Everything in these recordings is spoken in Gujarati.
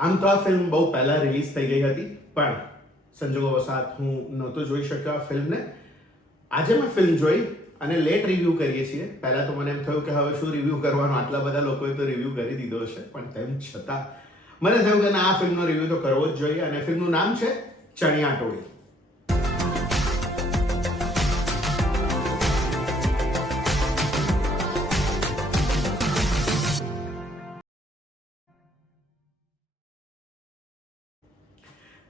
આમ તો આ ફિલ્મ બહુ પહેલા રિલીઝ થઈ ગઈ હતી, પણ સંજોગોવશાત હું નહોતો જોઈ શક્યો આ ફિલ્મને. આજે મેં ફિલ્મ જોઈ અને લેટ રિવ્યૂ કરીએ છીએ. પહેલા તો મને એમ થયું કે હવે શું રિવ્યૂ કરવાનો, આટલા બધા લોકોએ તો રિવ્યૂ કરી દીધો હશે, પણ તેમ છતાં મને થયું કે ના, આ ફિલ્મનો રિવ્યૂ તો કરવો જ જોઈએ. અને ફિલ્મનું નામ છે ચણિયા ટોળી.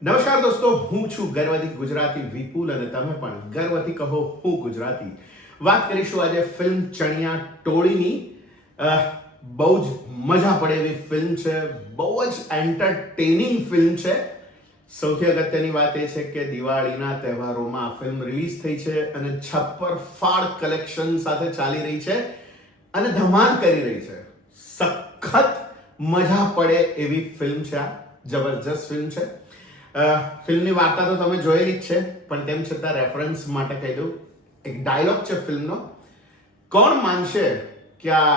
નમસ્કાર દોસ્તો, હું છું ગર્વથી ગુજરાતી વિપુલ અને તમે પણ ગર્વથી કહો હું ગુજરાતી. વાત કરીશું આજે ફિલ્મ ચણિયા ટોળીની. બહુ જ મજા પડે એવી ફિલ્મ છે, બહુ જ એન્ટરટેનિંગ ફિલ્મ છે. સૌથી અગત્યની વાત એ છે કે દિવાળીના તહેવારોમાં આ ફિલ્મ રિલીઝ થઈ છે અને છપ્પર ફાડ કલેક્શન સાથે ચાલી રહી છે અને ધમાલ કરી રહી છે. સખત મજા પડે એવી ફિલ્મ છે. આ જબરજસ્ત ફિલ્મ છે. ફિલ્મની વાર્તા તો તમે જોયેલી જ છે, પણ તેમ છતાં રેફરન્સ માટે કહી દઉં. એક ડાયલોગ છે ફિલ્મનો: કોણ માનશે કે આ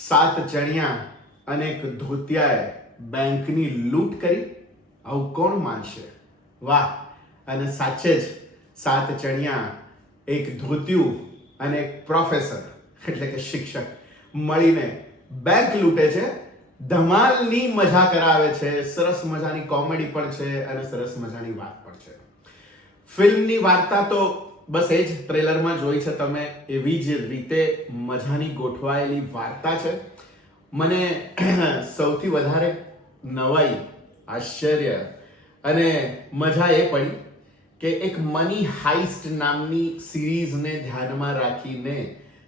7 ચણિયા અને એક ધોતિયાએ બેંકની લૂંટ કરી? આવું કોણ માનશે? વાહ! અને સાચે જ 7 ચણિયા, એક ધોતિયું અને એક પ્રોફેસર એટલે કે શિક્ષક મળીને બેંક લૂંટે છે. ધમાલની મજા કરાવે છે, સરસ મજાની કોમેડી પણ છે અને સરસ મજાની વાત પણ છે. ફિલ્મની વાર્તા તો બસ એ જ ટ્રેલરમાં જોઈ છે તમે, એવી જ રીતે મજાની ગોઠવાયેલી વાર્તા છે. મને સૌથી વધારે નવાઈ, આશ્ચર્ય અને મજા એ પડી કે એક મની હાઇસ્ટ નામની સિરીઝને ધ્યાનમાં રાખીને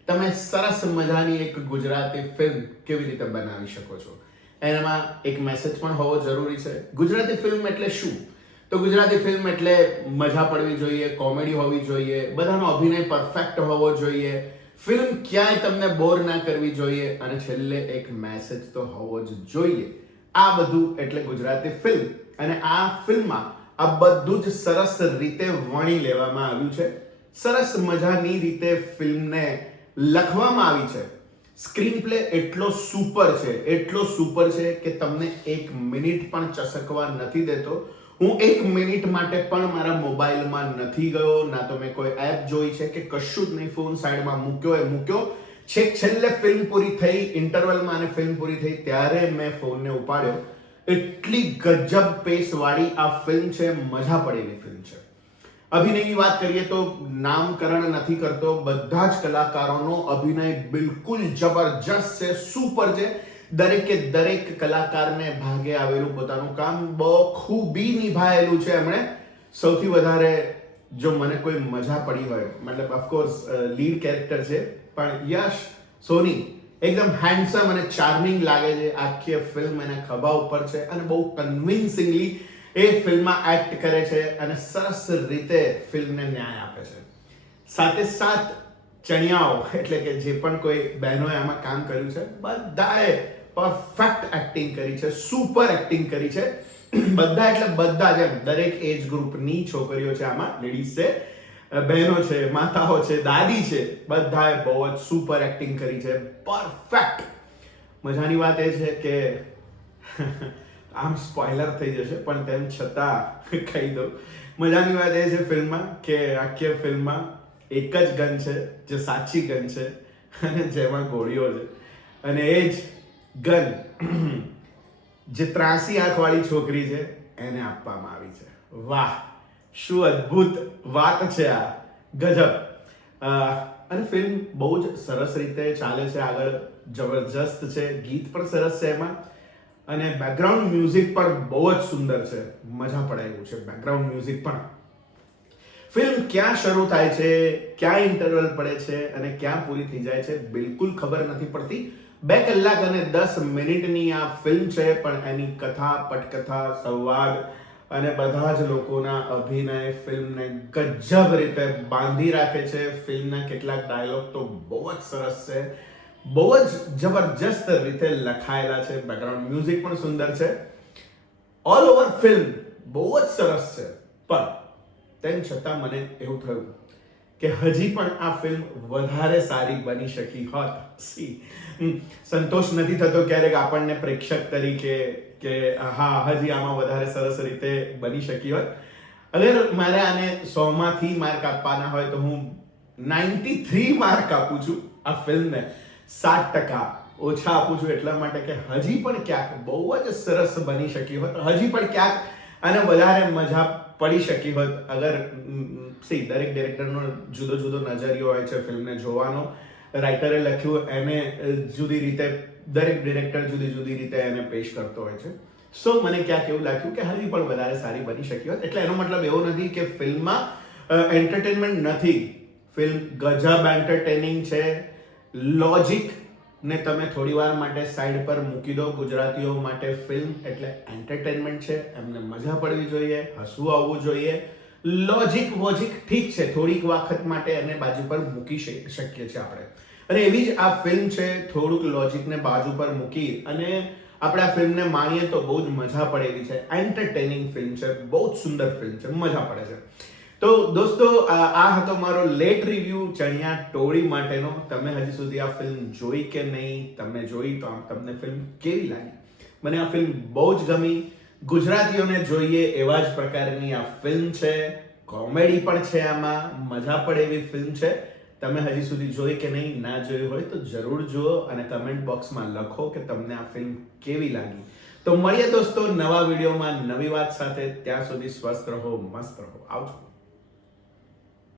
તમે સરસ મજાની એક ગુજરાતી ફિલ્મ કેવી રીતે બનાવી શકો છો. એમાં એક મેસેજ પણ હોવો જરૂરી છે. ગુજરાતી ફિલ્મ એટલે શું? તો ગુજરાતી ફિલ્મ એટલે મજા પડવી જોઈએ, કોમેડી હોવી જોઈએ, બધાનો અભિનય પરફેક્ટ હોવો જોઈએ, ફિલ્મ ક્યાંય તમને બોર ના કરવી જોઈએ અને છેલ્લે એક મેસેજ તો હોવો જ જોઈએ. આ બધું એટલે ગુજરાતી ફિલ્મ. અને આ ફિલ્મમાં આ બધું જ સરસ રીતે વણી લેવામાં આવ્યું છે. સરસ મજાની રીતે ફિલ્મને લખવામાં આવી છે. સ્ક્રીન પ્લે એટલો સુપર છે કે તમને 1 મિનિટ પણ ચસકવા નથી દેતો. હું 1 મિનિટ માટે પણ મારા મોબાઈલમાં નથી ગયો, ના તો મેં કોઈ એપ જોઈ છે કે કશું જ નહીં. ફોન સાઈડમાં મૂક્યો. છેક છેલ્લે ફિલ્મ પૂરી થઈ, ઇન્ટરવલમાં અને ફિલ્મ પૂરી થઈ ત્યારે મેં ફોનને ઉપાડ્યો. એટલી ગજબ પેસ વાળી આ ફિલ્મ છે, મજા પડે એવી ફિલ્મ છે. અભિનયની વાત કરીએ તો નામકરણ નથી કરતો, બધા જ કલાકારોનો અભિનય બિલકુલ જબરજસ્ત છે, સુપર છે. દરેકે દરેક કલાકારને ભાગે આવેલું પોતાનું કામ બખૂબી નિભાયેલું છે એમણે. સૌથી વધારે જો મને કોઈ મજા પડી હોય, મતલબ ઓફકોર્સ લીડ કેરેક્ટર છે, પણ યશ સોની એકદમ હેન્ડસમ અને ચાર્મિંગ લાગે છે. આખી ફિલ્મ એના ખભા ઉપર છે અને બહુ કન્વિન્સિંગલી એ ફિલ્મમાં એક્ટ કરે છે અને સરસ રીતે ફિલ્મને ન્યાય આપે છે. સાથે સાથ ચણિયાઓ એટલે કે જે પણ કોઈ બહેનોએ આમાં કામ કર્યું છે, બધાએ પરફેક્ટ એક્ટિંગ કરી છે, સુપર એક્ટિંગ કરી છે. બધા એટલે બધા જ, એમ દરેક એજ ગ્રુપની છોકરીઓ છે આમાં, લેડીઝ છે, બહેનો છે, માતાઓ છે, દાદી છે, બધાએ બહુ જ સુપર એક્ટિંગ કરી છે. પરફેક્ટ. મજાની વાત એ છે કે આમ સ્પોઇલર થઈ જશે, પણ તેમ છતાં કહી દઉં. મજાની વાત એ છે ફિલ્મમાં કે આખી ફિલ્મમાં એક જ ગન છે જે સાચી ગન છે અને જેમાં ગોળીઓ છે. અને એ જ ગન જે 83 આંખવાળી છોકરી છે એને આપવામાં આવી છે. વાહ, શું અદ્ભુત વાત છે આ! ગજબ. અને ફિલ્મ બહુ જ સરસ રીતે ચાલે છે આગળ, જબરજસ્ત છે. ગીત પણ સરસ છે એમાં અને બેકગ્રાઉન્ડ મ્યુઝિક પણ બહુ જ સુંદર છે. મજા પડે એવું છે બેકગ્રાઉન્ડ મ્યુઝિક પણ. ફિલ્મ ક્યાં શરૂ થાય છે, ક્યાં ઇન્ટરવલ પડે છે અને ક્યાં પૂરી થઈ જાય છે, બિલકુલ ખબર નથી પડતી. 2 કલાક અને 10 મિનિટની આ ફિલ્મ છે, પણ એની કથા, પટકથા, સંવાદ અને બધા જ લોકોના અભિનય ફિલ્મને ગજબ રીતે બાંધી રાખે છે. ફિલ્મના કેટલાક ડાયલોગ તો બહુ જ સરસ છે, બહુ જ જબરજસ્ત રીતે લખાયેલા છે. બેકગ્રાઉન્ડ મ્યુઝિક પણ સુંદર છે. ઓલ ઓવર ફિલ્મ બહુ જ સરસ છે, પણ તેમ છતાં મને એવું થયું કે હજી પણ આ ફિલ્મ વધારે સારી બની શકી હોત. સંતોષ નથી થતો ક્યારેક આપણને પ્રેક્ષક તરીકે કે હા હજી આમાં વધારે સરસ રીતે બની શકી હોત. અગર મારે આને 100 માંથી માર્ક આપવાના હોય તો હું 93 માર્ક આપું છું આ ફિલ્મને. 7% ઓછા આપું છું એટલા માટે કે હજી પણ ક્યાંક બહુ જ સરસ બની શકી હોત, હજી પણ ક્યાંક આને વધારે મજા પડી શકી હોત. અગર દરેક ડિરેક્ટરનો જુદો જુદો નજરિયો હોય છે ફિલ્મને જોવાનો. રાઇટરે લખ્યું એને જુદી રીતે, દરેક ડિરેક્ટર જુદી જુદી રીતે એને પેશ કરતો હોય છે. સો મને ક્યાંક એવું લાગ્યું કે હજી પણ વધારે સારી બની શકી હોત. એટલે એનો મતલબ એવો નથી કે ફિલ્મમાં એન્ટરટેનમેન્ટ નથી. ફિલ્મ ગજબ એન્ટરટેનિંગ છે. લોજિક ને તમે થોડી વાર માટે સાઈડ પર મૂકી દો. ગુજરાતીઓ માટે ફિલ્મ એટલે એન્ટરટેનમેન્ટ છે, એમને મજા પડવી જોઈએ, હસવું આવવું જોઈએ. લોજિક વોજિક ઠીક છે, થોડીક વખત માટે એને બાજુ પર મૂકી શકીએ છીએ આપણે. અને એવી જ આ ફિલ્મ છે. થોડુંક લોજિકને બાજુ પર મૂકી અને આપણે આ ફિલ્મને માણીએ તો બહુ જ મજા પડે એવી છે. એન્ટરટેનિંગ ફિલ્મ છે, બહુ જ સુંદર ફિલ્મ છે, મજા પડે છે. તો દોસ્તો આ હતો મારો લેટ રિવ્યુ ચણિયા ટોળી માટેનો. તમે હજી સુધી આ ફિલ્મ જોઈ કે નહીં? તમે જોઈ તો તમને ફિલ્મ કેવી લાગી? મને આ ફિલ્મ બહુ જ ગમી. ગુજરાતીઓને જોઈએ એવા જ પ્રકારની આ ફિલ્મ છે. કોમેડી પણ છે આમાં, મજા પડે એવી ફિલ્મ છે. તમે હજી સુધી જોઈ કે નહીં? ના જોઈ હોય તો જરૂર જુઓ અને કમેન્ટ બોક્સમાં લખો કે તમને આ ફિલ્મ કેવી લાગી. તો મળીએ દોસ્તો નવા વિડીયોમાં નવી વાત સાથે. ત્યાં સુધી સ્વસ્થ રહો, મસ્ત રહો. આવજો.